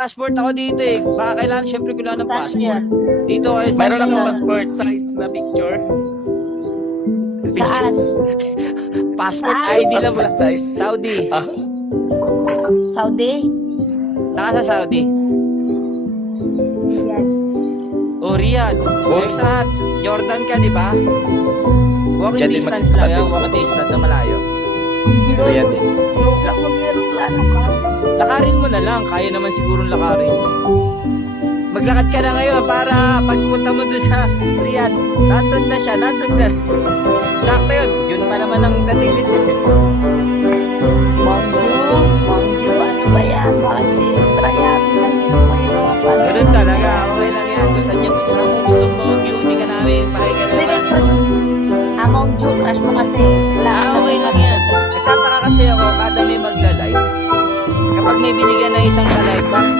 passport ako dito eh. Baka kailangan syempre kailangan ng passport. Dito kayo sa Mayroon akong passport size na picture. Saan? passport Saan? ID lang Passport wala. size. Saudi. Ah, Saudi? Saka sa Saudi. Yan. Oh, Riyadh. Oh. Extra Jordan ka, di ba? Walking Diyan din distance lang yan. magkapatid. Walking distance sa malayo. Riyadh. Huwag mag-aeroplano ka. Lakarin mo na lang. Kaya naman siguro lakarin. Maglakad ka na ngayon para pagpunta mo dun sa Riyadh. Nandun na siya. Nandun na. Sakto yun. June pa naman ang dating dito. Mongju, ano ba yan? Bakit si extra yamin lang yung mahirapan? Ganun talaga. Okay lang yan. Gusto niya. Gusto mo. Hindi ka namin. Pakinggan Hindi, naman. crush. Mongju, crush mo kasi. Wala ka Okay lang yan. Nagtataka kasi ako kada may magla-live. Kapag may binigyan ng isang ka-live, bakit